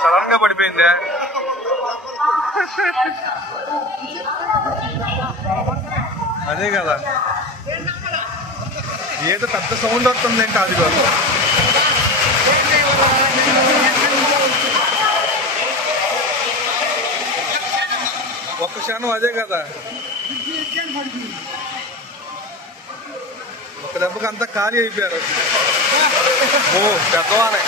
Sudden గా పడిపోయిందే. అదే కదా, ఏదో పెద్ద సౌండ్ వస్తుంది ఇంకా. అది కాదు, ఒక్క క్షణం అదే కదా, ఒక దెబ్బకి అంతా ఖాళీ అయిపోయారు. ఓ పెద్దవాళ్ళే.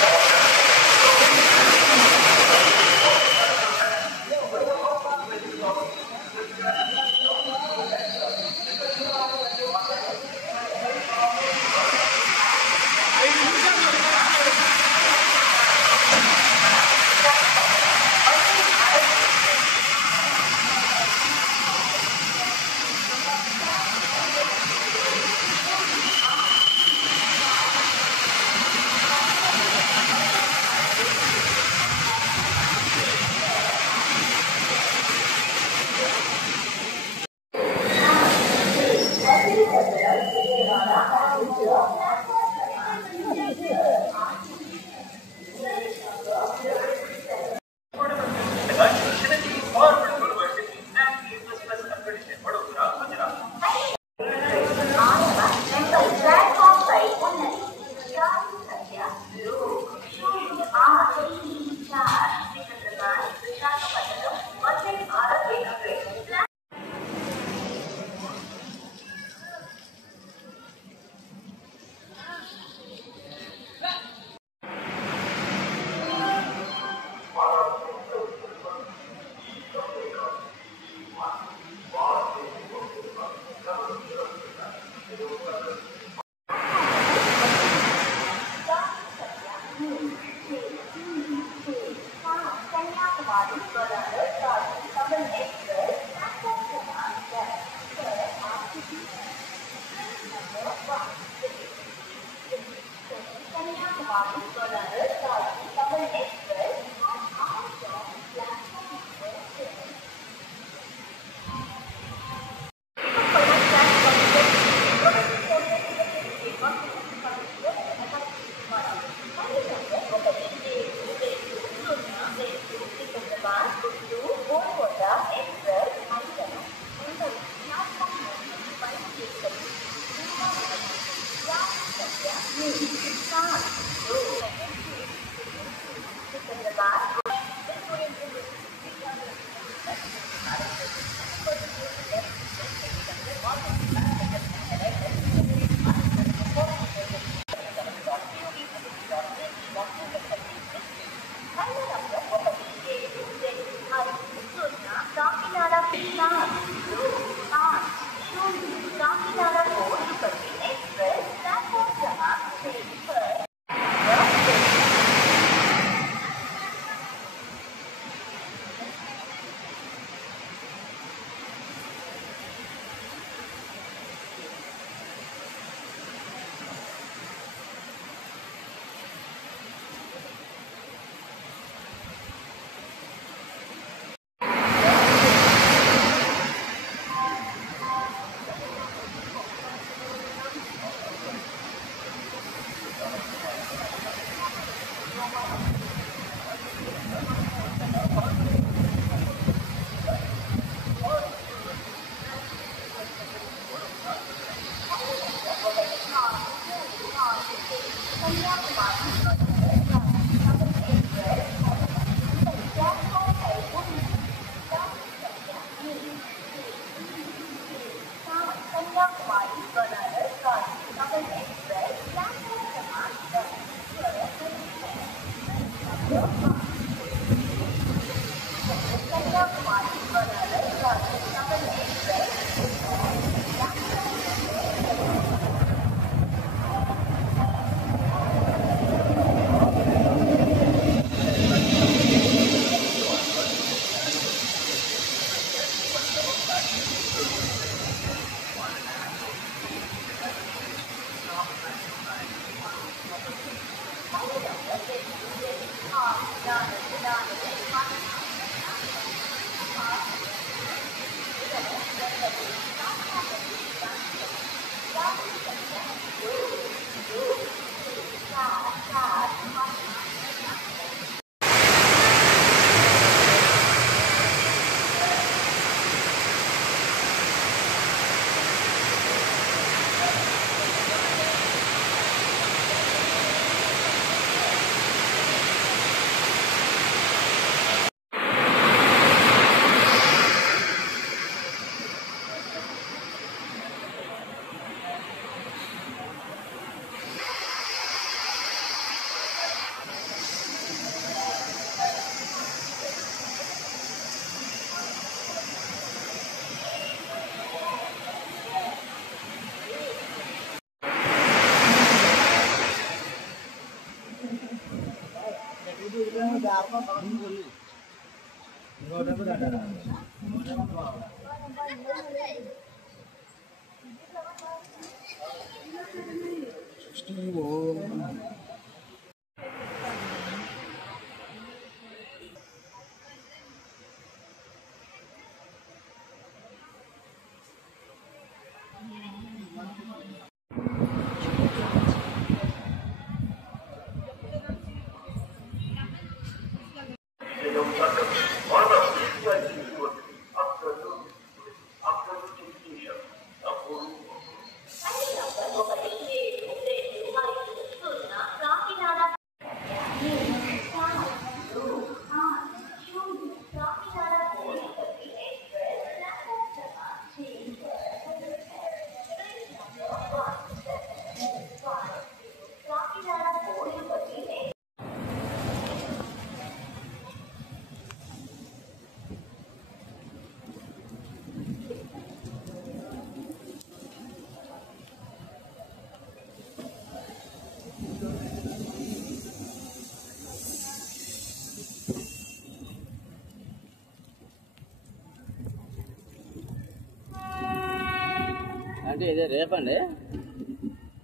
అంటే ఇదే రేపండి,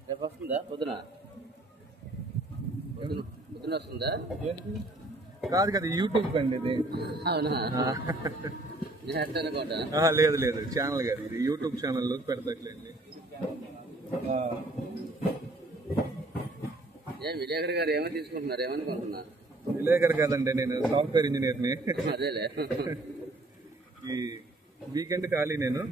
రేపు వస్తుందా? పొద్దున పొద్దున వస్తుందా? కాదు కదా, యూట్యూబ్ అండి ఇది. అవునా? లేదు లేదు, ఛానల్ కాదు ఇది, యూట్యూబ్ ఛానల్లో పెడతాట్లేండి. విలేకర్ గారు ఏమో తీసుకుంటున్నారు, ఏమనుకుంటున్నారు? విలేకర్ కాదండి, నేను సాఫ్ట్వేర్ ఇంజనీర్ని. అదేలే. ఈ వీకెండ్ ఖాళీ నేను.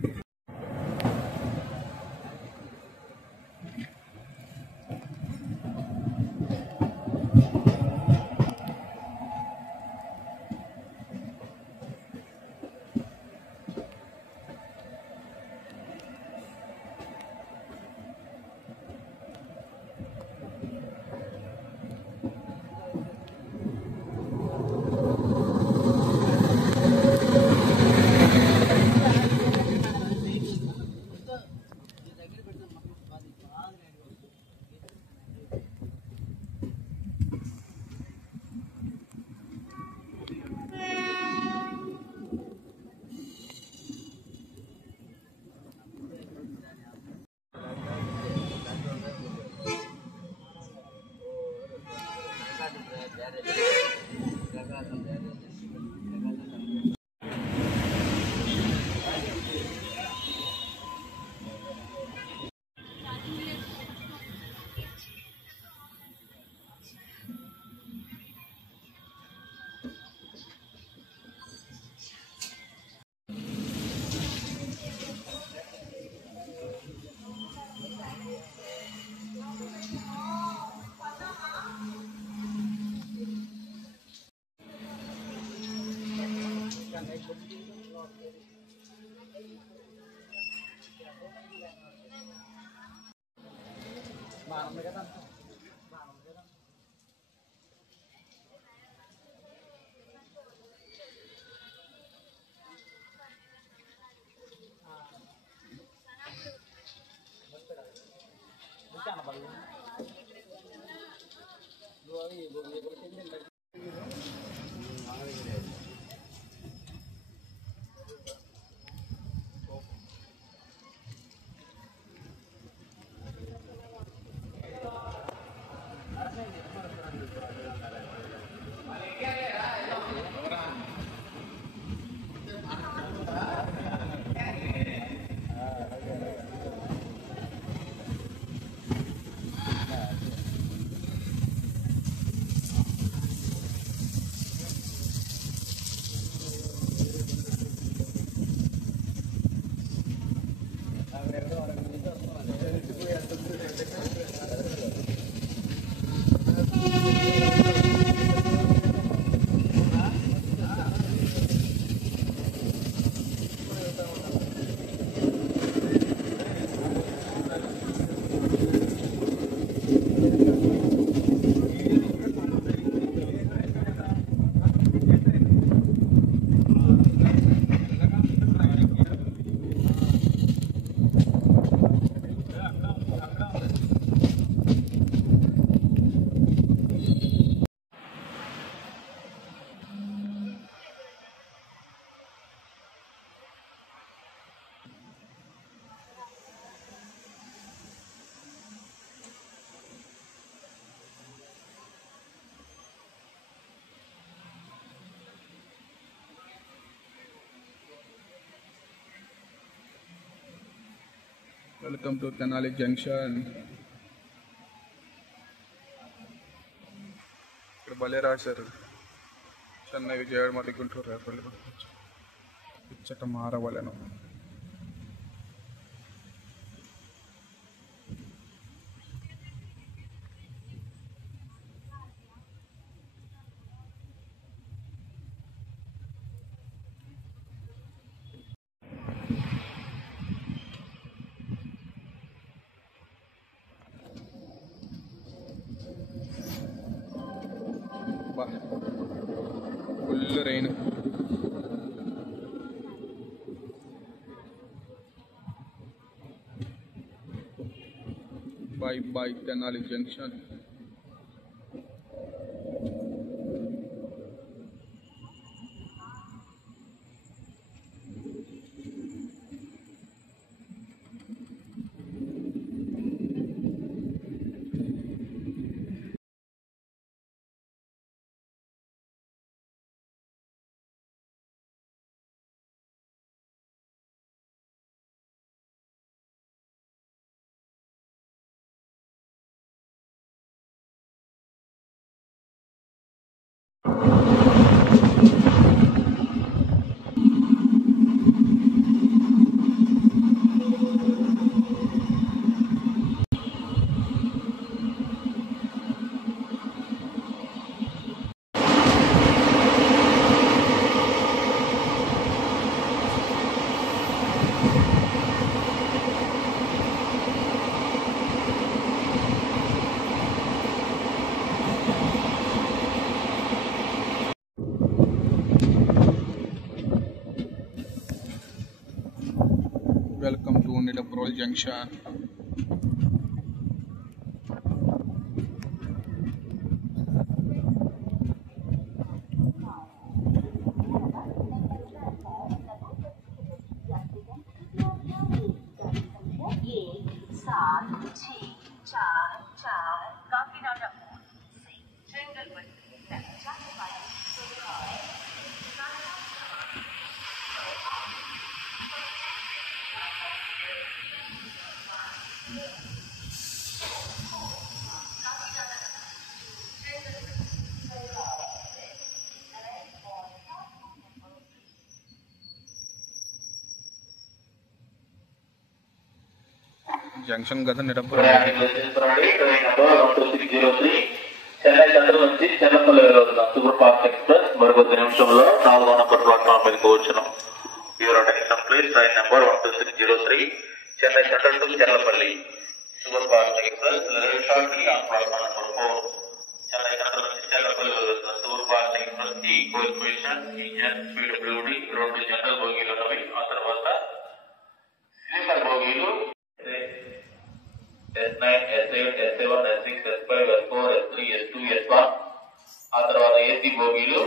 Welcome to Tenali junction. ఇక్కడ భలే రాశారు, చెన్నై విజయవాడ మరి గుంటూరు రేపల్లి ఇచ్చట మారవలను. Full rain. Bye bye Tenali junction. Welcome to Nidubrolu junction. Junction కదా నిడబ్రోల్. చెన్నై సెంట్రల్ నుంచి చెన్నపల్లి వెళ్తున్నాం సూపర్ ఫాస్ట్ ఎక్స్ప్రెస్. మరికొద్ది నిమిషంలో 4వ నంబర్ ప్లాట్ఫామ్ మీదకి వచ్చును. Your attention please. Train number 12603 Chennai central to Chennapalli super fast express shortly on platform number 4. Chennai central నుంచి చెన్నపల్లి వెళ్తున్న సూపర్ ఫాస్ట్ ఎక్స్ప్రెస్ కి కోఎఫిషియంట్, ఇంజన్, PWD 2 జనరల్ బోగీలు ఉన్నవి. ఆ తర్వాత sleeper బోగీలు S9, S8, S7, S6, S5, S4, S3, S2, S1. ఆ తర్వాత AC బోగీలు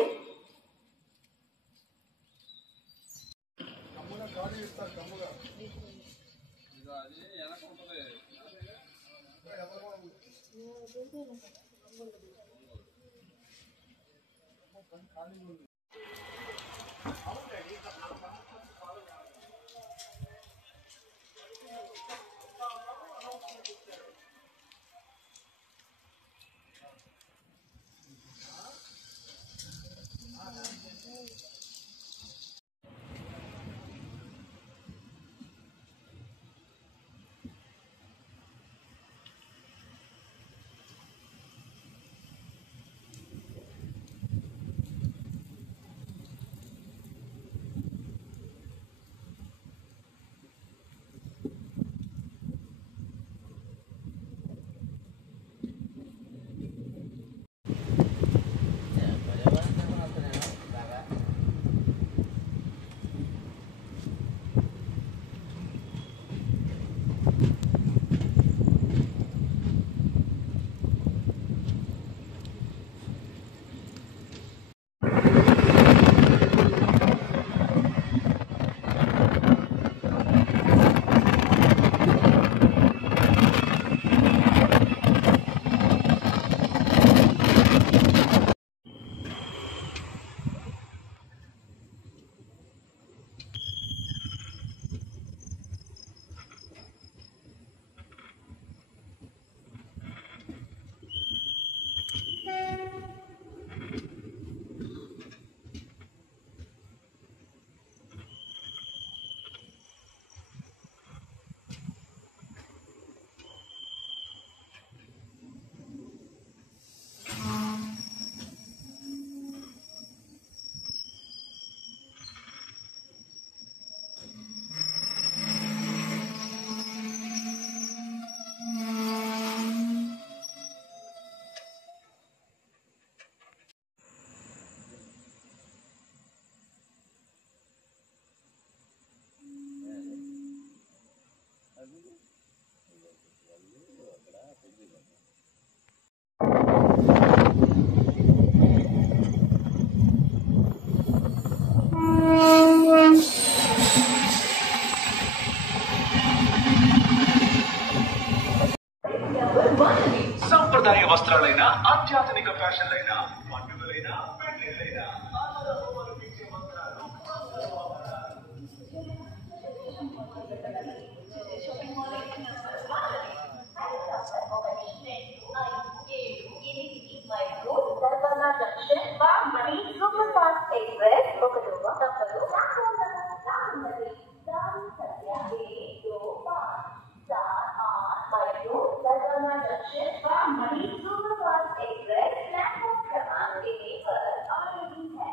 Junction, Bagmati Superfast Express, platform Cramank पर already है.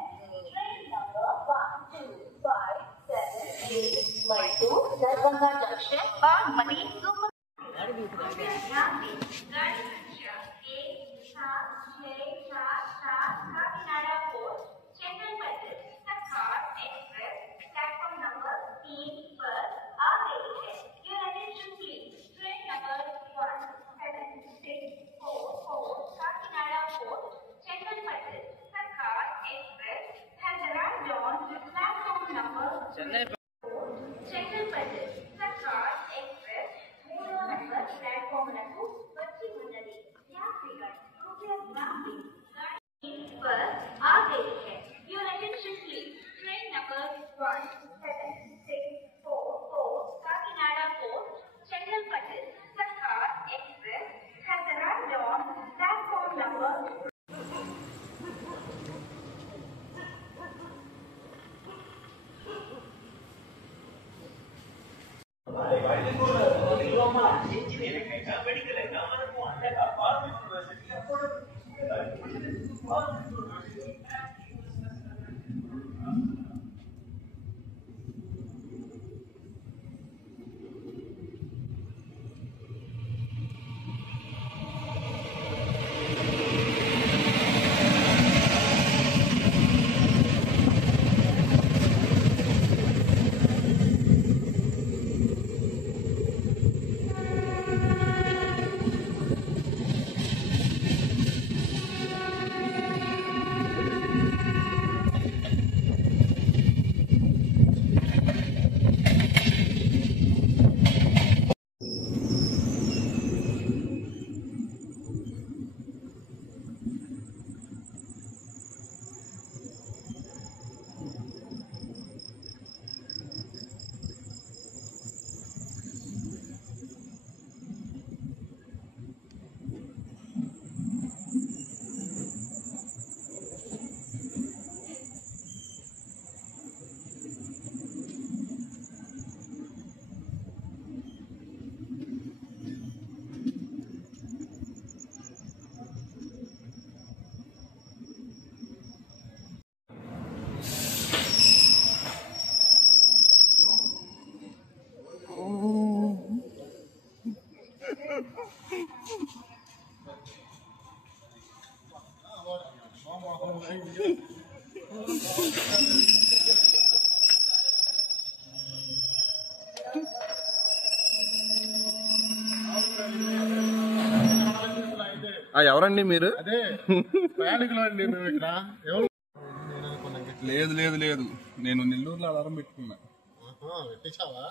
Train number 12578 Mysore Darbhanga Junction, Bagmati Super. गाड़ी संख्या 17647 Kakinada port Chennai Sakhar Express platform number 3 पर आ गई है. Your attention please. Train number 17644 Kakinada port Chennai Sakhar Express has arrived on platform number Chennai Chennai Sakhar Express మూడో number platform లకు వచ్చి ఉన్నది. यात्रीगण कृपया ध्यान दें. गाड़ी पर आ गई है. Your attention please. Train number 17644 Kakinada port Chennai Sakhar Express has arrived on platform number. ఎవరండి మీరు? అదే ప్రయాణికులు అండి మేము ఇక్కడ. లేదు లేదు లేదు, నేను నెల్లూరులో అలారం పెట్టుకున్నా. పెట్టించావా?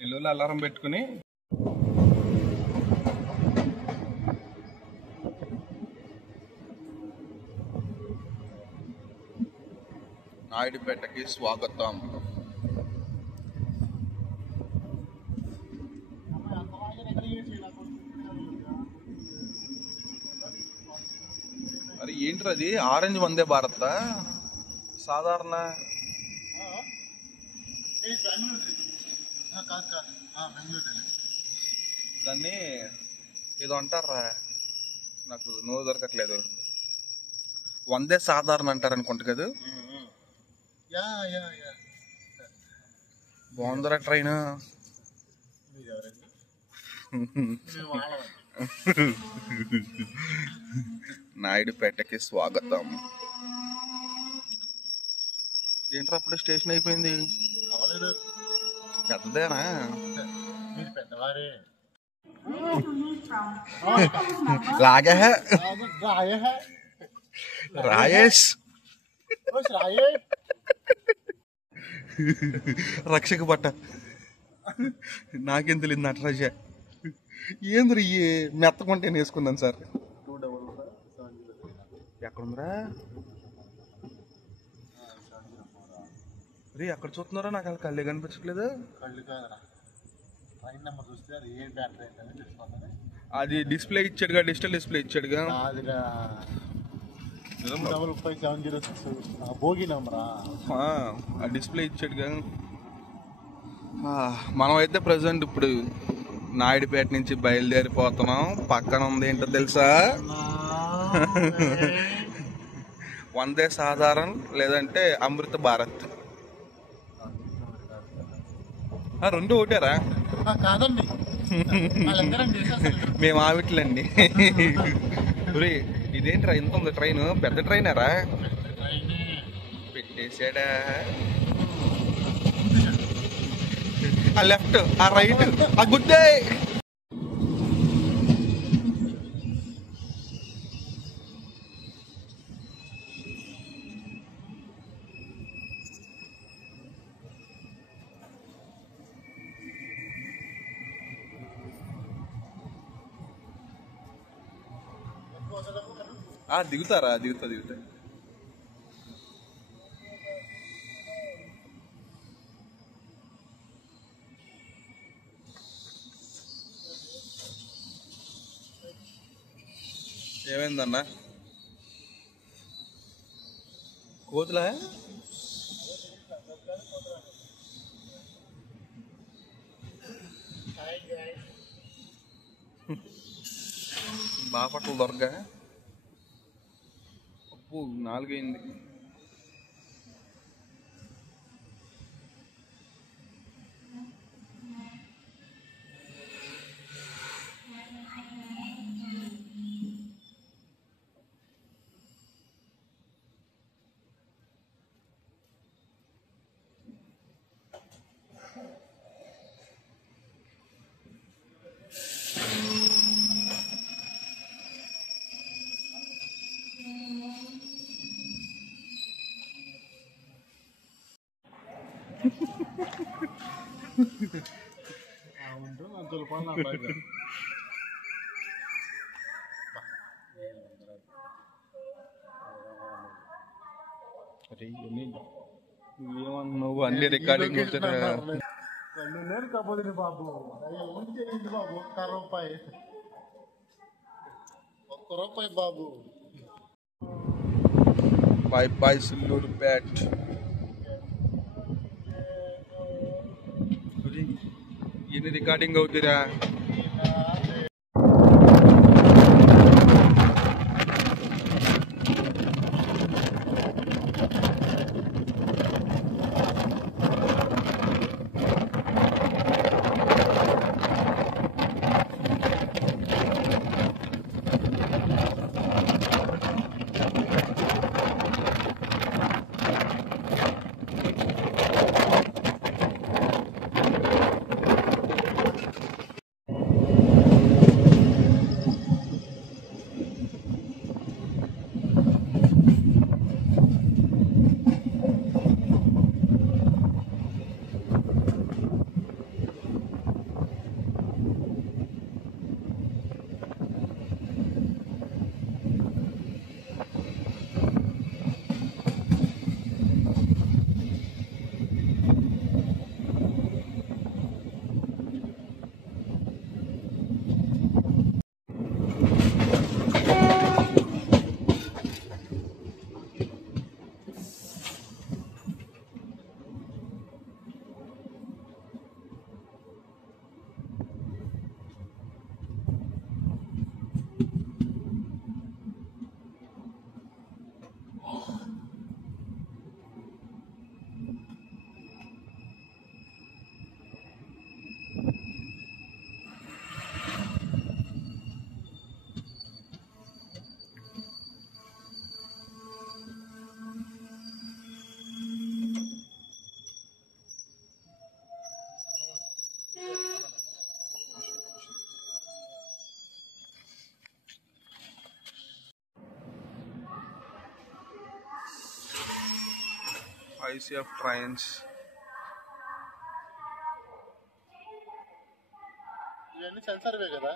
నెల్లూరులో అలారం పెట్టుకుని నాయుడుపేటకి స్వాగతం. అరే ఏంట్రా అది? ఆరెంజ్ వందే భారత్ సాధారణ దాన్ని ఏదో అంటారా, నాకు నోరు దొరకట్లేదు. వందే సాధారణ అంటారు అనుకుంటా కదా. బాగుందిరా ట్రైన్. నాయుడుపేటకి స్వాగతం. ఏంట్రా అప్పుడే స్టేషన్ అయిపోయింది? పెద్దదేనా? పెద్దవారే లాగే రాయేష్ రక్షక బట్ట నాకేం తెలియదు. నటరాజ ఏంద్ర ఈ మెత్తకుంటే వేసుకున్నాను సార్. ఎక్కడుందిరా రే? ఎక్కడ చూస్తున్నారా? నాకు అలా కళ్ళే కనిపించట్లేదు. అది డిస్ప్లే ఇచ్చాడుగా, డిజిటల్ డిస్ప్లే ఇచ్చాడుగా. భోగి ఆ డిస్ప్లే ఇచ్చాడుగా. మనం అయితే ప్రజెంట్ ఇప్పుడు నాయుడుపేట నుంచి బయలుదేరిపోతున్నాం. పక్కన ఉంది ఏంటో తెలుసా? వందే సాధారణ లేదంటే అమృత భారత్. రెండు ఒకటారా? కాదండి, మేము ఆవిట్లండి. ఇదేంట్రా ఇంత ఉంది ట్రైన్? పెద్ద ట్రైనరా? పెట్టేసాడా? ఆ లెఫ్ట్, ఆ రైట్, ఆ గుడ్డే. దిగుతారా? దిగుతా. ఏమైందన్నా? కోతులా? బాపట్ల దొరగా అప్పు 4 అయింది. నువ్వు అన్ని రికార్డింగ్ నేను కాకపోతే బాబు ఉంచేయండి బాబు. ₹1 ₹1 బాబు. బాయ్ సిల్లూరుపేట. ఎన్ని రికార్డింగ్ అవుతురా? ICF trains. ఇవన్నీ సెన్సార్వే కదా?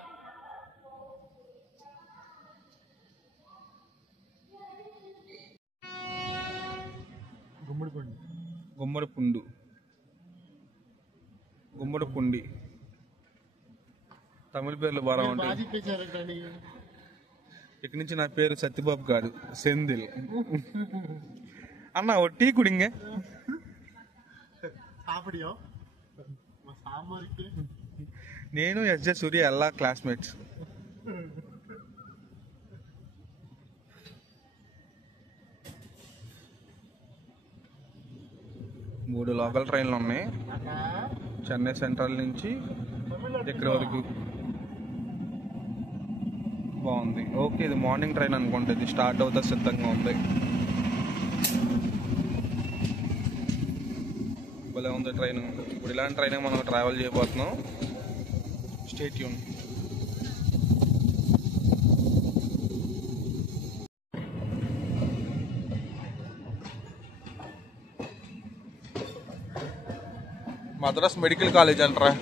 గుమ్మడి పుండి తమిళ పేర్లు బాగా ఉంటాయి. ఇక్కడి నుంచి నా పేరు సత్యబాబు కాదు, సెందిల్. అన్న ఓ టీ కుడింగే. சாப்பிடியோ சாம்பாருக்கு నేను ఎస్జే సూర్య ఎలా క్లాస్మేట్స్. మూడు లోకల్ ట్రైన్లు ఉన్నాయి చెన్నై సెంట్రల్ నుంచి ఇక్కడ వరకు. బాగుంది. ఓకే, ఇది మార్నింగ్ ట్రైన్ అనుకుంటా. ఇది స్టార్ట్ అవుతా సిద్ధంగా ఉంది. భలే ఉంది ట్రైన్. ఇప్పుడు ఇలాంటి ట్రైన్ మనం ట్రావెల్ చేయబోతున్నాం. Stay tune. Madras medical college అంటారా.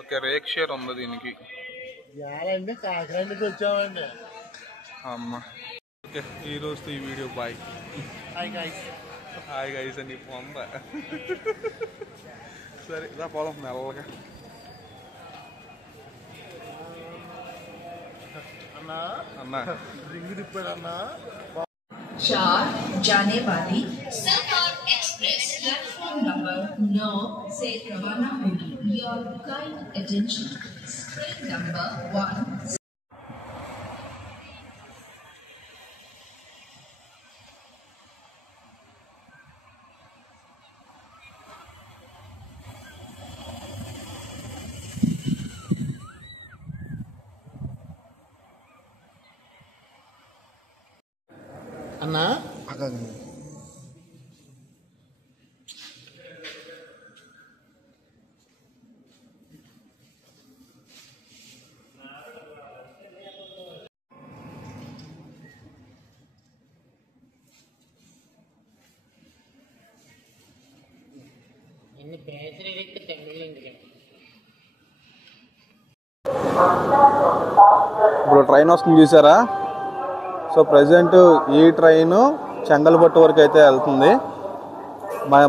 ఓకే, రేక్ షేర్ ఉంది దీనికి. అండి కాకినాడ నుంచి వచ్చామండి. అమ్మ. ఓకే, ఈ రోజుతో ఈ video bye. Hi guys. Hi guys అని పొందా. సరే రా పోదాం మెల్లగా. అన్నా అన్నా రింగ్ తిప్పాడు అన్నా. 4 जाने वाली सरकार एक्सप्रेस प्लेटफॉर्म नंबर 9 से रवाना होगी. Your kind attention. Train number 1. అన్నా ఇప్పుడు ట్రైన్ వస్తుంది చూసారా. సో ప్రజెంట్ ఈ ట్రైన్ చెంగల్పట్టు వరకు అయితే వెళ్తుంది.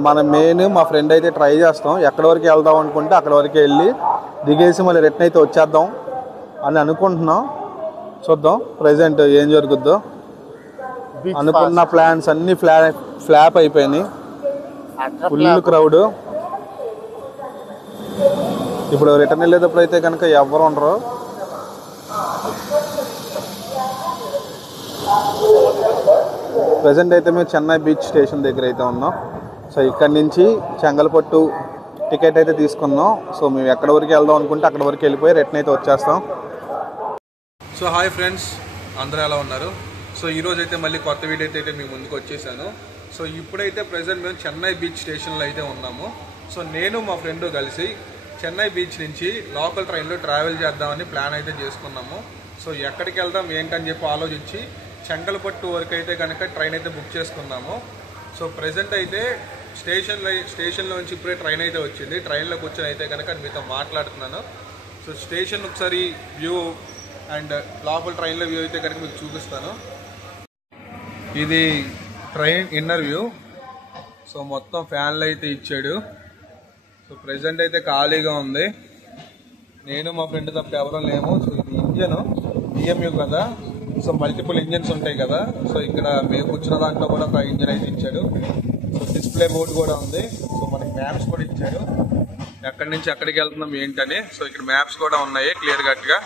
మన మెయిన్ మా ఫ్రెండ్ అయితే ట్రై చేస్తాం. ఎక్కడి వరకు వెళ్దాం అనుకుంటే అక్కడ వరకు వెళ్ళి దిగేసి మళ్ళీ రిటర్న్ అయితే వచ్చేద్దాం అని అనుకుంటున్నాం. చూద్దాం ప్రజెంట్ ఏం జరుగుద్దో. అనుకున్న ప్లాన్స్ అన్నీ ఫ్లాప్ అయిపోయినాయి. Full crowd. ఇప్పుడు రిటర్న్ వెళ్ళేటప్పుడు అయితే కనుక ఎవరు ఉండరు. ప్రజెంట్ అయితే మేము చెన్నై బీచ్ స్టేషన్ దగ్గర అయితే ఉన్నాం. సో ఇక్కడ నుంచి చెంగల్పట్టు టికెట్ అయితే తీసుకున్నాం. సో మేము ఎక్కడి వరకు వెళ్దాం అనుకుంటే అక్కడ వరకు వెళ్ళిపోయి రిటర్న్ అయితే వచ్చేస్తాం. సో హాయ్ ఫ్రెండ్స్, అందరూ ఎలా ఉన్నారు? సో ఈరోజు అయితే మళ్ళీ కొత్త వీడియో అయితే మీ ముందుకు వచ్చేసాను. సో ఇప్పుడైతే ప్రజెంట్ మేము చెన్నై బీచ్ స్టేషన్లో అయితే ఉన్నాము. సో నేను మా ఫ్రెండ్ కలిసి చెన్నై బీచ్ నుంచి లోకల్ ట్రైన్లో ట్రావెల్ చేద్దామని ప్లాన్ అయితే చేసుకున్నాము. సో ఎక్కడికి వెళ్దాం ఏంటని చెప్పి ఆలోచించి చెంగల్పట్టు వరకు అయితే కనుక ట్రైన్ అయితే బుక్ చేసుకున్నాము. సో ప్రజెంట్ అయితే స్టేషన్లోంచి ఇప్పుడే ట్రైన్ అయితే వచ్చింది. ట్రైన్లో కూర్చొని అయితే కనుక మీతో మాట్లాడుతున్నాను. సో స్టేషన్ ఒకసారి వ్యూ అండ్ లోపల ట్రైన్లో వ్యూ అయితే కనుక మీకు చూపిస్తాను. ఇది ట్రైన్ ఇన్నర్ వ్యూ. సో మొత్తం ఫ్యాన్లు అయితే ఇచ్చాడు. సో ప్రెజెంట్ అయితే ఖాళీగా ఉంది. నేను మా ఫ్రెండ్ తప్ప ఎవరూ లేము. సో ఇది ఇంజన్ బిఎంయూ కదా, సో మల్టిపుల్ ఇంజన్స్ ఉంటాయి కదా. సో ఇక్కడ మేము కూర్చున్న దాంట్లో కూడా ఒక ఇంజన్ అయితే ఇచ్చాడు. సో డిస్ప్లే బోర్డు కూడా ఉంది. సో మనకి మ్యాప్స్ కూడా ఇచ్చాడు, ఎక్కడి నుంచి ఎక్కడికి వెళ్తున్నాం ఏంటని. సో ఇక్కడ మ్యాప్స్ కూడా ఉన్నాయి క్లియర్ కట్గా.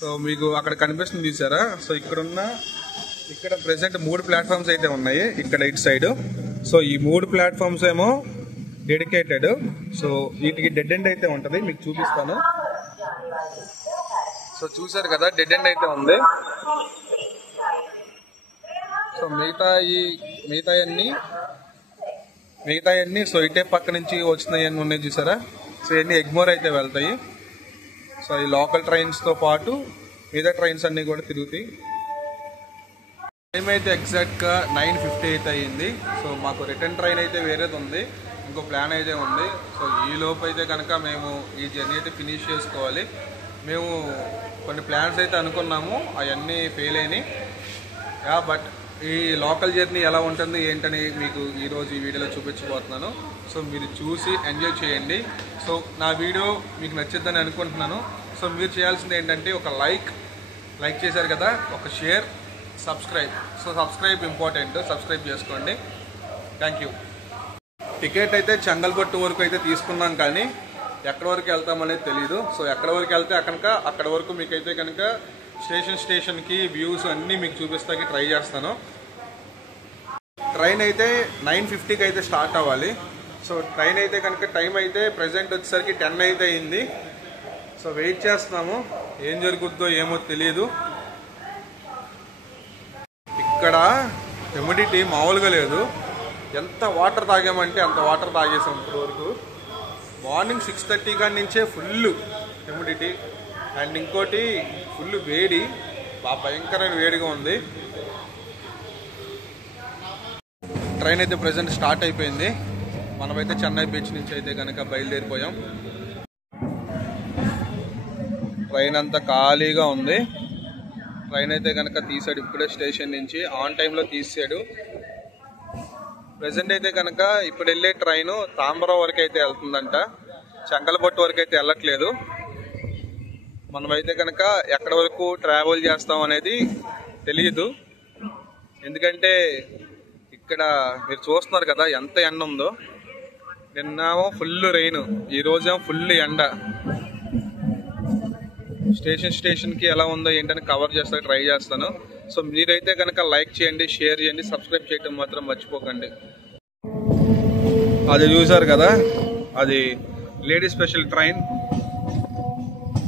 సో మీకు అక్కడ కనిపిస్తుంది చూసారా. సో ఇక్కడ ప్రెసెంట్ 3 ప్లాట్ఫామ్స్ అయితే ఉన్నాయి ఇక్కడ ఇటు సైడ్. సో ఈ 3 ప్లాట్ఫామ్స్ ఏమో డెడికేటెడ్. సో వీటికి డెడ్ ఎండ్ అయితే ఉంటుంది, మీకు చూపిస్తాను. సో చూసారు కదా, డెడ్ ఎండ్ అయితే ఉంది. సో మిగతాయన్నీ సో ఇటే పక్క నుంచి వచ్చినాయన్నీ ఉన్నాయి చూసారా. సో ఇవన్నీ ఎగ్మోర్ అయితే వెళ్తాయి. సో ఈ లోకల్ ట్రైన్స్తో పాటు మిగతా ట్రైన్స్ అన్నీ కూడా తిరుగుతాయి. టైం అయితే ఎగ్జాక్ట్గా 9:50 అయితే అయ్యింది. సో మాకు రిటర్న్ ట్రైన్ అయితే వేరేది ఉంది, ఇంకో ప్లాన్ అయితే ఉంది. సో ఈ లోపు అయితే కనుక మేము ఈ జర్నీ అయితే ఫినిష్ చేసుకోవాలి. మేము కొన్ని ప్లాన్స్ అయితే అనుకున్నాము, అవన్నీ ఫెయిల్ అయినాయి. బట్ ఈ లోకల్ జర్నీ ఎలా ఉంటుంది ఏంటని మీకు ఈరోజు ఈ వీడియోలో చూపించబోతున్నాను. సో మీరు చూసి ఎంజాయ్ చేయండి. సో నా వీడియో మీకు నచ్చిద్దని అనుకుంటున్నాను. సో మీరు చేయాల్సింది ఏంటంటే ఒక లైక్ చేశారు కదా, ఒక share, subscribe. So subscribe important, subscribe చేసుకోండి. Thank you. టికెట్ అయితే చెంగల్పట్టు వరకు అయితే తీసుకున్నాం, కానీ ఎక్కడి వరకు వెళ్తామనేది తెలీదు. సో ఎక్కడి వరకు వెళ్తే అక్కడ వరకు మీకైతే కనుక స్టేషన్కి వ్యూస్ అన్నీ మీకు చూపిస్తాకి ట్రై చేస్తాను. ట్రైన్ అయితే 9:50కి అయితే స్టార్ట్ అవ్వాలి. సో ట్రైన్ అయితే కనుక టైం అయితే ప్రెజెంట్ వచ్చేసరికి 10 అయితే అయింది. సో వెయిట్ చేస్తున్నాము, ఏం జరుగుద్దో ఏమో తెలియదు. ఇక్కడ హ్యూమిడిటీ మామూలుగా లేదు. ఎంత వాటర్ తాగామంటే అంత వాటర్ తాగేసాం ఇప్పటి వరకు. మార్నింగ్ 6:30 కాడి నుంచే ఫుల్ హ్యూమిడిటీ. అండ్ ఇంకోటి ఫుల్ వేడి, బాగా భయంకరమైన వేడిగా ఉంది. ట్రైన్ అయితే ప్రెజెంట్ స్టార్ట్ అయిపోయింది. మనమైతే చెన్నై బీచ్ నుంచి అయితే కనుక బయలుదేరిపోయాం. ట్రైన్ అంతా ఖాళీగా ఉంది. ట్రైన్ అయితే కనుక తీసాడు ఇప్పుడే స్టేషన్ నుంచి, ఆన్ టైంలో తీసాడు. ప్రెజెంట్ అయితే కనుక ఇప్పుడు వెళ్ళే ట్రైన్ తాంబరం వరకు అయితే వెళ్తుందంట, చెంగల్పట్టు వరకు అయితే వెళ్ళట్లేదు. మనమైతే కనుక ఎక్కడి వరకు ట్రావెల్ చేస్తాం అనేది తెలియదు. ఎందుకంటే ఇక్కడ మీరు చూస్తున్నారు కదా ఎంత ఎండ ఉందో. నిన్నేమో ఫుల్ రెయిన్, ఈ రోజేమో ఫుల్ ఎండ. స్టేషన్కి ఎలా ఉందో ఏంటని కవర్ చేస్తా ట్రై చేస్తాను. సో మీరైతే కనుక లైక్ చేయండి, షేర్ చేయండి, సబ్స్క్రైబ్ చేయడం మాత్రం మర్చిపోకండి. అది చూసారు కదా, అది లేడీ స్పెషల్ ట్రైన్.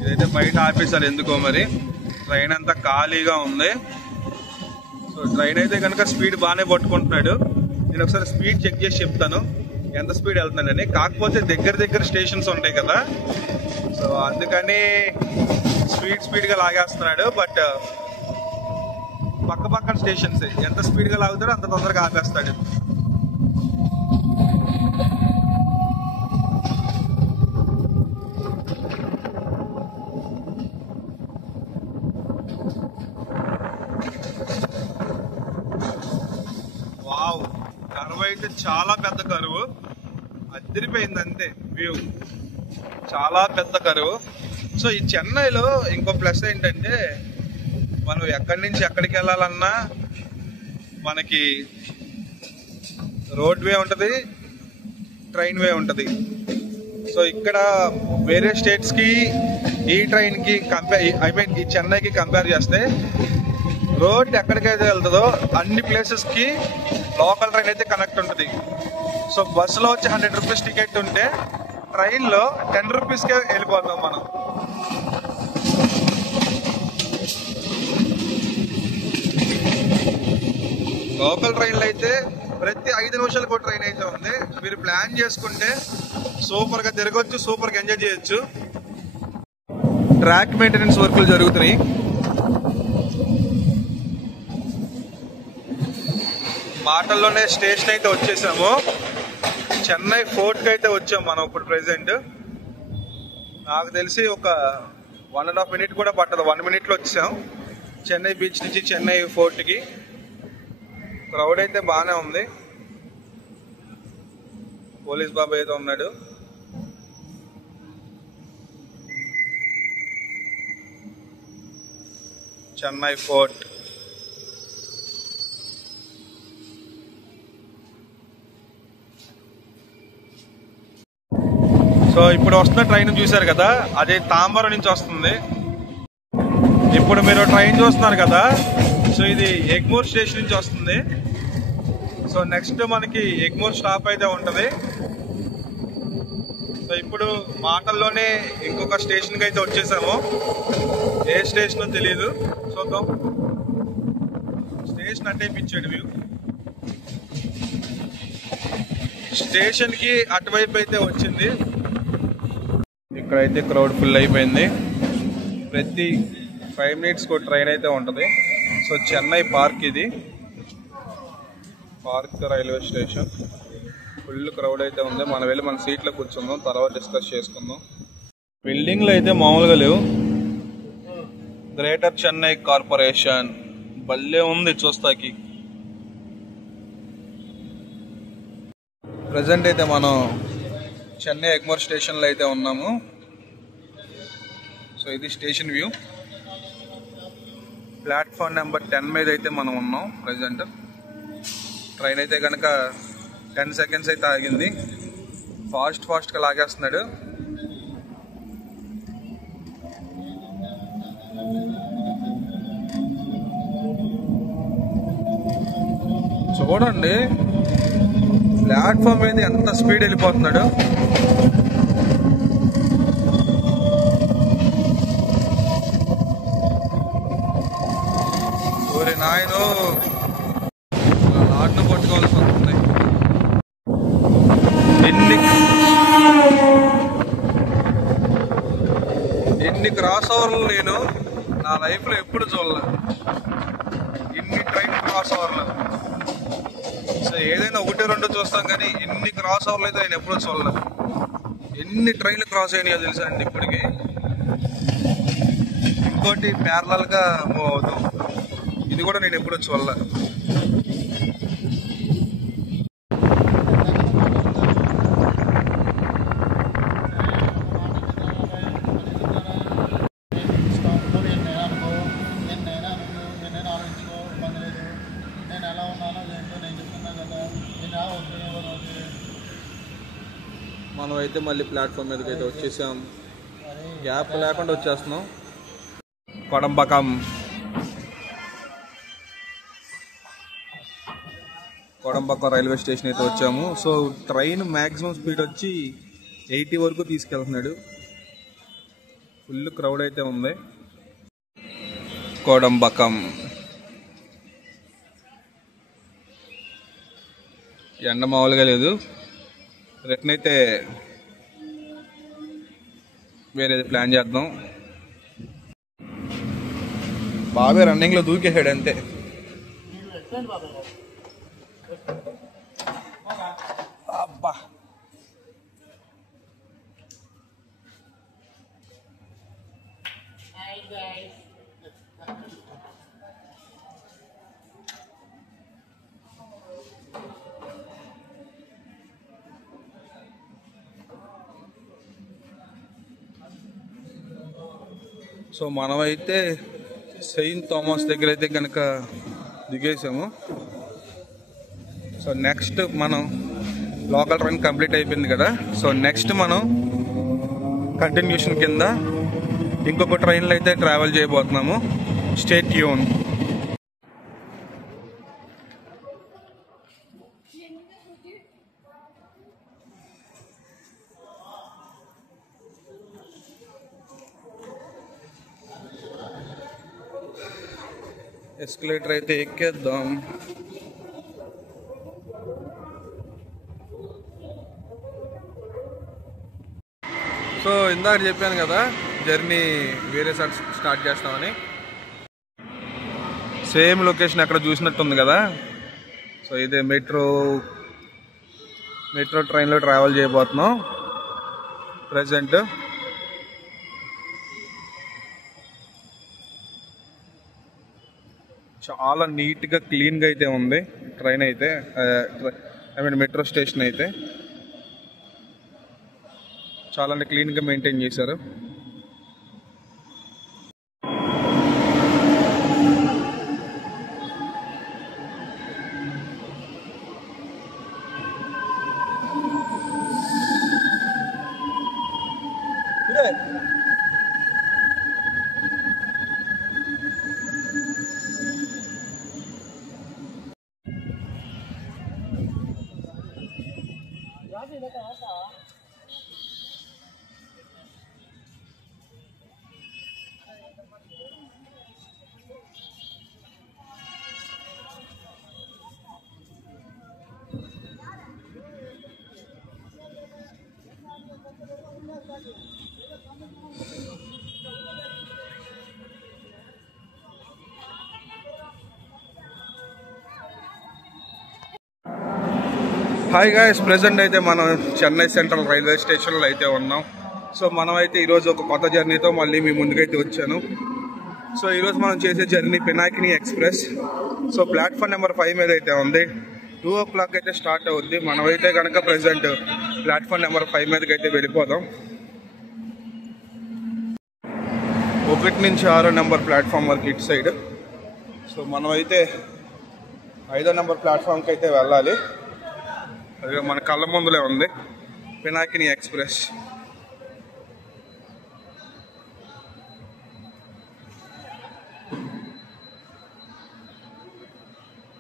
ఇదైతే బయట ఆపేసారు ఎందుకో మరి. ట్రైన్ అంతా ఖాళీగా ఉంది. సో ట్రైన్ అయితే కనుక స్పీడ్ బాగానే పట్టుకుంటున్నాడు. నేను ఒకసారి స్పీడ్ చెక్ చేసి చెప్తాను ఎంత స్పీడ్ వెళ్తున్నాడని. కాకపోతే దగ్గర స్టేషన్స్ ఉంటాయి కదా, సో అందుకని స్పీడ్గా లాగేస్తున్నాడు. బట్ పక్క స్టేషన్స్ ఎంత స్పీడ్గా లాగుతాడో అంత తొందరగా ఆపేస్తాడు. వావ్, కరువు అయితే చాలా పెద్ద కరువు, అదిరిపోయింది అంతే వ్యూ, చాలా పెద్ద కరువు. సో ఈ చెన్నైలో ఇంకో ప్లస్ ఏంటంటే మనం ఎక్కడి నుంచి ఎక్కడికి వెళ్ళాలన్నా మనకి రోడ్ వే ఉంటుంది, ట్రైన్ వే ఉంటుంది. సో ఇక్కడ వేరే స్టేట్స్కి ఈ ట్రైన్కి ఈ చెన్నైకి కంపేర్ చేస్తే రోడ్ ఎక్కడికైతే వెళ్తుందో అన్ని ప్లేసెస్కి లోకల్ ట్రైన్ అయితే కనెక్ట్ ఉంటుంది. సో బస్సులో వచ్చి 100 రూపీస్ టికెట్ ఉంటే ట్రైన్లో 10 రూపీస్కే వెళ్ళిపోతాం మనం. లోకల్ ట్రైన్లు అయితే ప్రతి 5 నిమిషాలకు ఒక ట్రైన్ అయితే ఉంది. మీరు ప్లాన్ చేసుకుంటే సూపర్గా తిరగచ్చు, సూపర్గా ఎంజాయ్ చేయొచ్చు. ట్రాక్ మెయింటెనెన్స్ వర్కులు జరుగుతున్నాయి. మాటల్లోనే స్టేషన్ అయితే వచ్చేసాము. చెన్నై ఫోర్ట్కి అయితే వచ్చాము మనం ఇప్పుడు ప్రెసెంట్. నాకు తెలిసి ఒక 1.5 minute కూడా పట్టదు, 1 minute వచ్చాం చెన్నై బీచ్ నుంచి చెన్నై ఫోర్ట్కి. క్రౌడ్ అయితే బాగానే ఉంది. పోలీస్ బాబు ఏదో ఉన్నాడు. చెన్నై ఫోర్ట్. సో ఇప్పుడు వస్తున్న ట్రైన్ చూశారు కదా, అది తాంబరం నుంచి వస్తుంది. ఇప్పుడు మీరు ట్రైన్ చూస్తున్నారు కదా, సో ఇది ఎగ్మూర్ స్టేషన్ నుంచి వస్తుంది. సో నెక్స్ట్ మనకి ఎగ్మూర్ స్టాప్ అయితే ఉంటుంది. సో ఇప్పుడు మాటల్లోనే ఇంకొక స్టేషన్కి అయితే వచ్చేసాము. ఏ స్టేషన్ తెలీదు, చూద్దాం. స్టేషన్ అంటే పిచ్చాడు వ్యూ. స్టేషన్కి అటువైపు అయితే వచ్చింది. ఇక్కడైతే క్రౌడ్ ఫుల్ అయిపోయింది. ప్రతి 5 minutes ట్రైన్ అయితే ఉంటుంది. సో చెన్నై పార్క్, ఇది park railway station. Full crowd అయితే ఉంది. మనం వెళ్ళి మన సీట్లో కూర్చుందాం, తర్వాత డిస్కస్ చేసుకుందాం. బిల్డింగ్లు అయితే మామూలుగా లేవు. గ్రేటర్ చెన్నై కార్పొరేషన్ భలే ఉంది చూస్తాకి. ప్రజెంట్ అయితే మనం చెన్నై ఎగ్మోర్ స్టేషన్లో అయితే ఉన్నాము. సో ఇది స్టేషన్ వ్యూ. ప్లాట్ఫామ్ నెంబర్ 10 మీద అయితే మనం ఉన్నాం ప్రజెంట్. ట్రైన్ అయితే కనుక 10 seconds అయితే ఆగింది. ఫాస్ట్గా లాగేస్తున్నాడు. చూడండి ప్లాట్ఫామ్ మీద ఎంత స్పీడ్ వెళ్ళిపోతున్నాడు. ఓరే నాయనో, లాడ్ను పట్టుకోవాల్సి వస్తుంది. ఎన్ని క్రాస్ ఓవర్లు నేను నా లైఫ్లో ఎప్పుడు చూడలే. ఇన్ని ట్రైన్ క్రాస్ ఓవర్లు. సో ఏదైనా 1-2 చూస్తాం కానీ ఎన్ని క్రాస్ ఓవర్లు అయితే నేను ఎప్పుడూ చూడలేదు. ఎన్ని ట్రైన్లు క్రాస్ అయినాయో తెలుసా అండి ఇప్పటికి. ఇంకోటి ప్యారలల్గా మూవ్ అవుతాం, ఇది కూడా నేను ఎప్పుడూ చూడలే. మనం అయితే మళ్ళీ ప్లాట్ఫామ్ మీదకి అయితే వచ్చేసాం. గ్యాప్ లేకుండా వచ్చేస్తున్నాం. కోడంబక్కం రైల్వే స్టేషన్ అయితే వచ్చాము. సో ట్రైన్ మ్యాక్సిమం స్పీడ్ వచ్చి 80 వరకు తీసుకెళ్తున్నాడు. ఫుల్ క్రౌడ్ అయితే ఉంది. కోడంబక్కం ఎండ మామూలుగా లేదు. రిటర్న్ అయితే వేరేది ప్లాన్ చేద్దాం. బాబే రన్నింగ్లో దూకేసాడు అంతే. అబ్బా సో మనమైతే సెయింట్ థామస్ దగ్గర అయితే కనుక దిగేసాము. సో నెక్స్ట్ మనం లోకల్ ట్రైన్ కంప్లీట్ అయిపోయింది కదా. సో నెక్స్ట్ మనం కంటిన్యూషన్ కింద ఇంకొక ట్రైన్లో అయితే ట్రావెల్ చేయబోతున్నాము. Stay tune. ఎస్కలేటర్ అయితే ఎక్కేద్దాం. సో ఇందాక చెప్పాను కదా జర్నీ వేరే సైడ్ స్టార్ట్ చేస్తామని. సేమ్ లొకేషన్ ఎక్కడ చూసినట్టుంది కదా. సో ఇదే మెట్రో ట్రైన్లో ట్రావెల్ చేయబోతున్నాం ప్రజెంట్. చాలా నీట్గా క్లీన్గా అయితే ఉంది ట్రైన్ అయితే, మెట్రో స్టేషన్ అయితే చాలా క్లీన్గా మెయింటైన్ చేశారు. హాయ్ గాయ్స్, ప్రెజెంట్ అయితే మనం చెన్నై సెంట్రల్ రైల్వే స్టేషన్లో అయితే ఉన్నాం. సో మనం అయితే ఈరోజు ఒక కొత్త జర్నీతో మళ్ళీ మీ ముందుకైతే వచ్చాను. సో ఈరోజు మనం చేసే journey Pinakini express. So platform number 5 మీద అయితే ఉంది. 2 o'clock అయితే స్టార్ట్ అవుద్ది. మనమైతే కనుక ప్రెజెంట్ ప్లాట్ఫామ్ నెంబర్ 5 మీదకి అయితే వెళ్ళిపోదాం. 1 నుంచి 6 నెంబర్ ప్లాట్ఫామ్ వరకు ఇటు సైడ్. సో మనమైతే 5వ నెంబర్ ప్లాట్ఫామ్కి అయితే వెళ్ళాలి. అది మన కళ్ళ ముందులే ఉంది పినాకిని ఎక్స్ప్రెస్.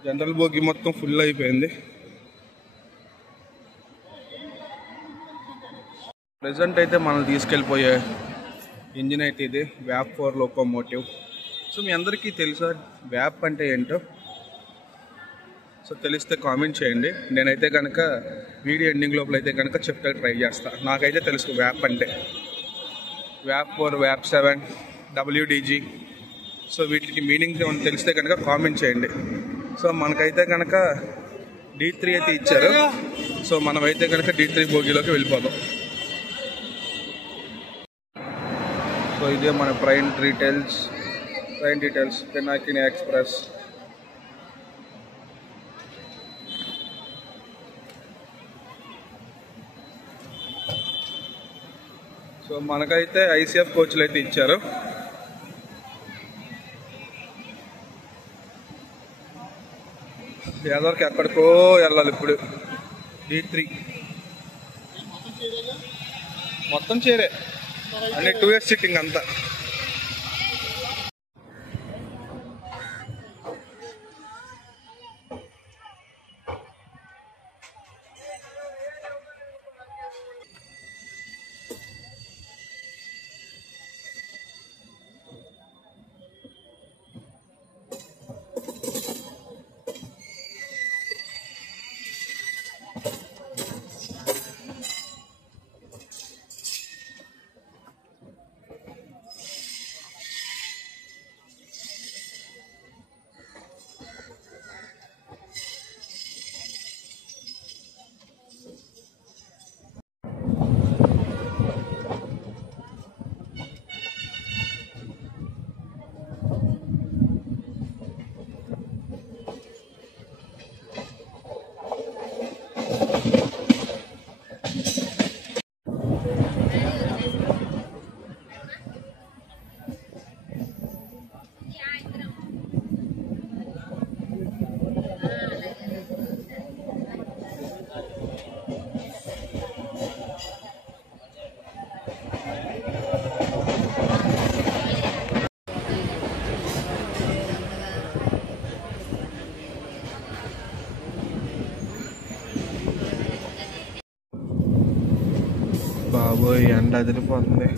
జనరల్ బోగి మొత్తం ఫుల్ అయిపోయింది. ప్రెజెంట్ అయితే మనం తీసుకెళ్ళిపోయే ఇంజిన్ అయితే ఇది వ్యాప్ 4 లోకోమోటివ్. సో మీ అందరికీ తెలుసా వ్యాప్ అంటే ఏంటో? సో తెలిస్తే కామెంట్ చేయండి. నేనైతే కనుక వీడియో ఎండింగ్ లోపల అయితే కనుక చెప్తే ట్రై చేస్తా. నాకైతే తెలుసు వ్యాప్ అంటే. వ్యాప్ 4, వ్యాప్ 7, WDG. సో వీటికి మీనింగ్ తెలిస్తే కనుక కామెంట్ చేయండి. సో మనకైతే కనుక D3 అయితే ఇచ్చారు. సో మనమైతే కనుక D3 బోగిలోకి వెళ్ళిపోదాం. సో ఇదే మన train details Pinakini express. So మనకైతే ICF కోచ్లు అయితే ఇచ్చారు. యాదవరికి ఎక్కడికో వెళ్ళాలి ఇప్పుడు. D3 మొత్తం చేరే అన్ని 2 years సిట్టింగ్ అంతా. బాబోయ్ ఎండ అదిరిపోతుంది.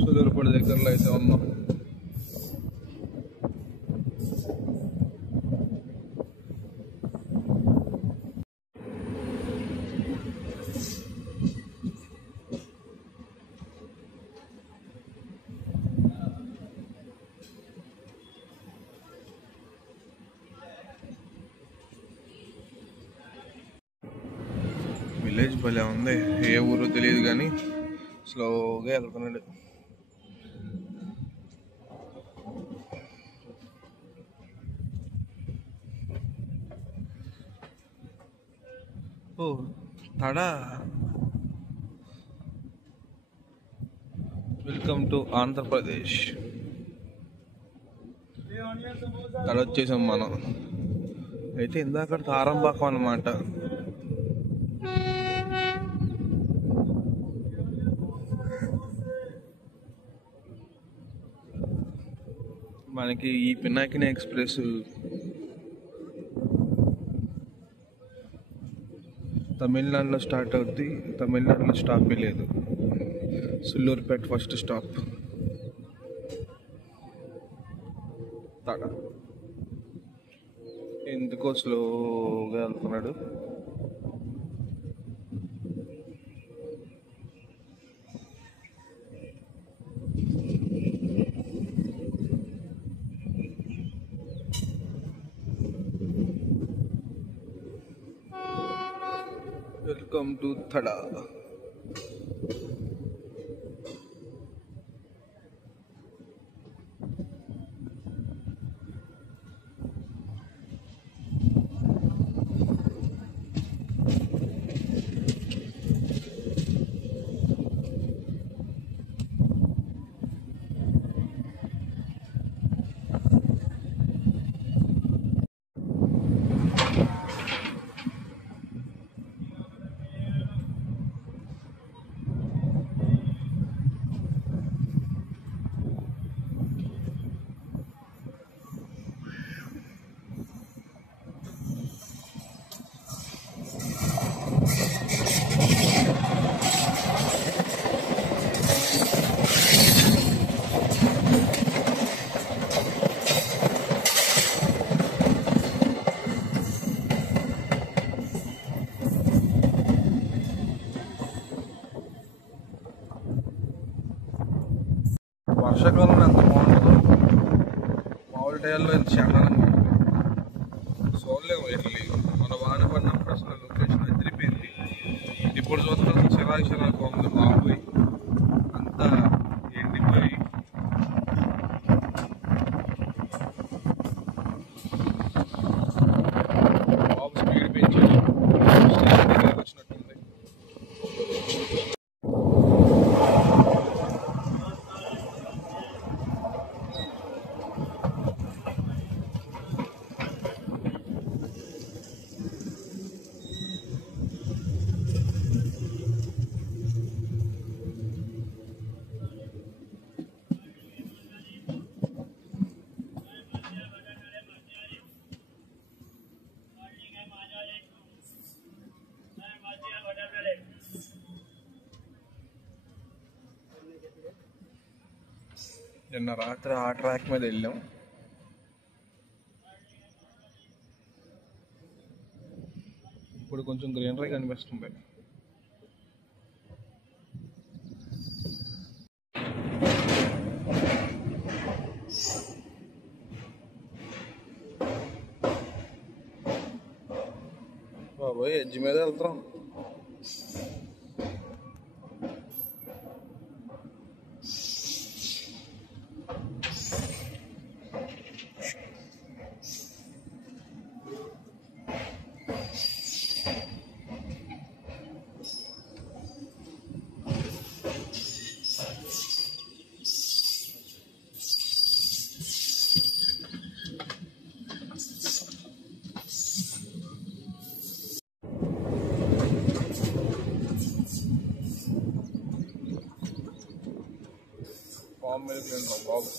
సుదూరపడి దగ్గరలో అయితే ఉన్నాం. విలేజ్ భలే ఉంది, ఏ ఊరో తెలియదు కానీ స్లోగా వెళ్తున్నాడు. ఓ తడా, వెల్కమ్ టు ఆంధ్రప్రదేశ్. తడ వచ్చేసాం మనం. అయితే ఇందాక తారంపాకం అన్నమాట. మనకి ఈ పినాకిని ఎక్స్ప్రెస్ తమిళనాడులో స్టార్ట్ అవుద్ది. తమిళనాడులో స్టాపే లేదు. Sullurpeta first stop. తడ ఎందుకో స్లోగా వెళ్తున్నాడు. Welcome to Tada. వర్షాకాలంలో ఎంత బాగుంటుందో, మామూలు టైంలో ఎంత చండాలంగా చూడలేము. వెళ్ళి మన వాన పడినప్పుడు అసలు లొకేషన్ ఎదిరిపోయింది. ఇప్పుడు చూస్తాం చిరాకు ఉంది బాబోయ్, అంతా ఎండిపోయి. బాబు స్పీడ్ పెంచాడు, వచ్చినట్టుంది. నిన్న రాత్రి ఆ ట్రాక్ మీద వెళ్ళాం. ఇప్పుడు కొంచెం గ్రీనరీ కనిపిస్తుంది. బాబోయ్ ఎడ్జ్ మీద వెళ్తాం. పాము మీద తింటాం బాబు.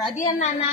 Radian Nana.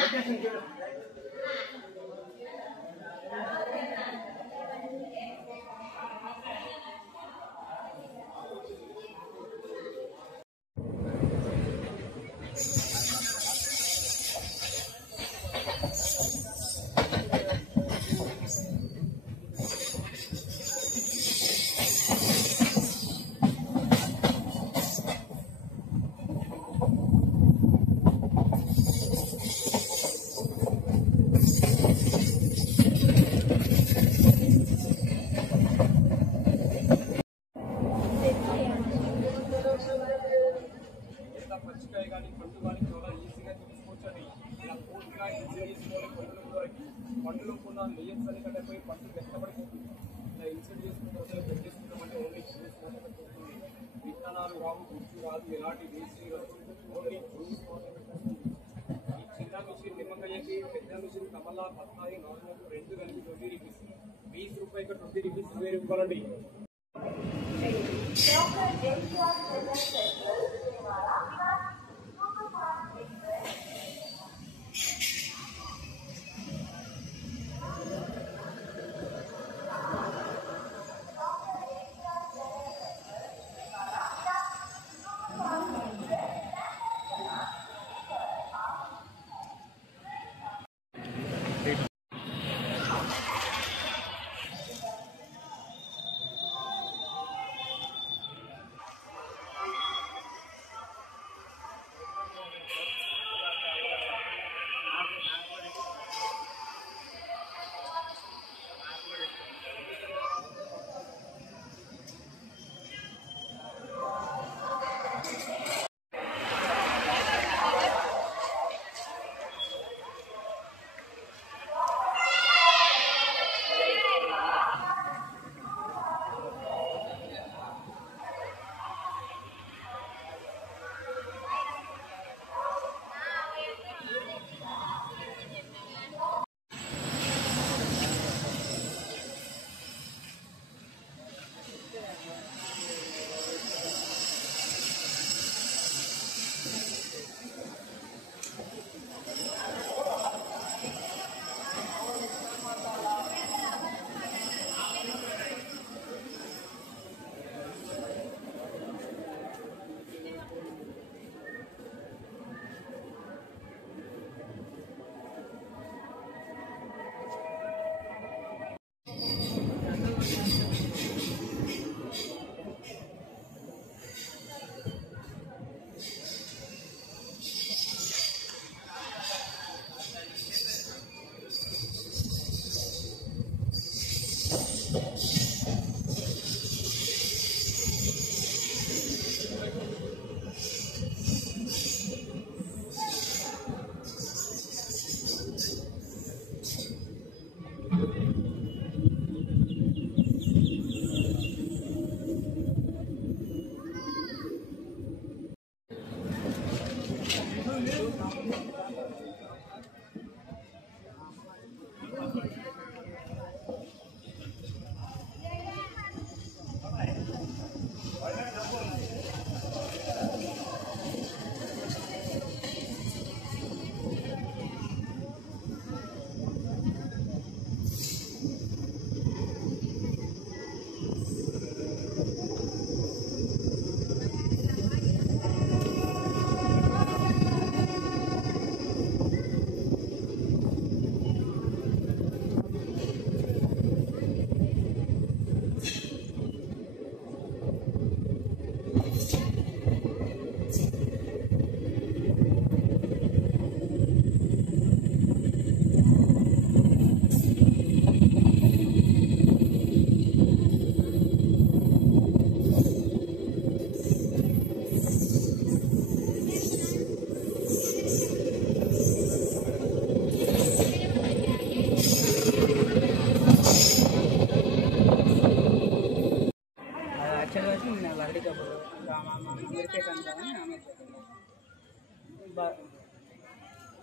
ఫండ్ కానీ చాలా ఈజీగా తీసుకోవచ్చని ఇలా పూర్తిగా ఈజీగా తీసుకోవాలి. ఫండ్లో కూడా లేయర్స్ అని కంటే ఫండ్ వెంటబడిపోతుంది. ఇలా ఇన్సెట్ చేసుకుంటే పెట్టేసుకుంటామంటే ఓన్లీ విత్తనాలు రావు, గుర్తు రాదు, ఎలాంటి వేసి ఓన్లీ ఈ చిన్న మిషన్ నిమ్మకాయకి పెద్ద మిషన్ కమలా 14 4 2 కలిపి 20 రూపీస్, 20 రూపాయకి 20 రూపీస్ వేరే ఇవ్వాలండి.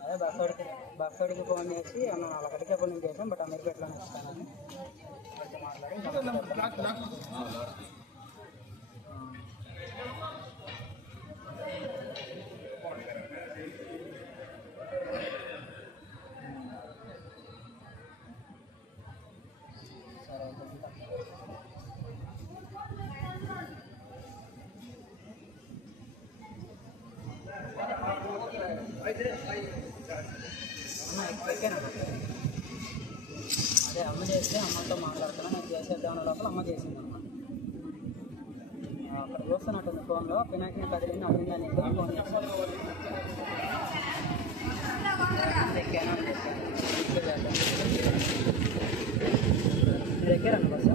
అదే బస్సోడికి ఫోన్ చేసి అన్న వాళ్ళకడికే ఫోన్ చేసాం, బట్ అమీర్పేటలోనే ఇస్తానని మాట్లాడి అదే అమ్మ చేస్తే అమ్మతో మాట్లాడుతున్నా, నేను చేసేద్దాం లోపల అమ్మ చేసింది అమ్మ. అక్కడ చూస్తున్నట్టుంది ఫోన్లో పినాకిని కదిలింది అడిగిందని ఫోన్ చేస్తాను. ఎక్కారండి బస్సు.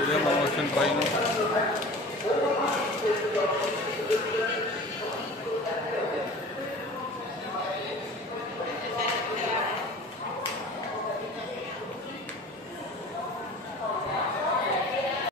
ఇదే మనం వచ్చిన ట్రైన్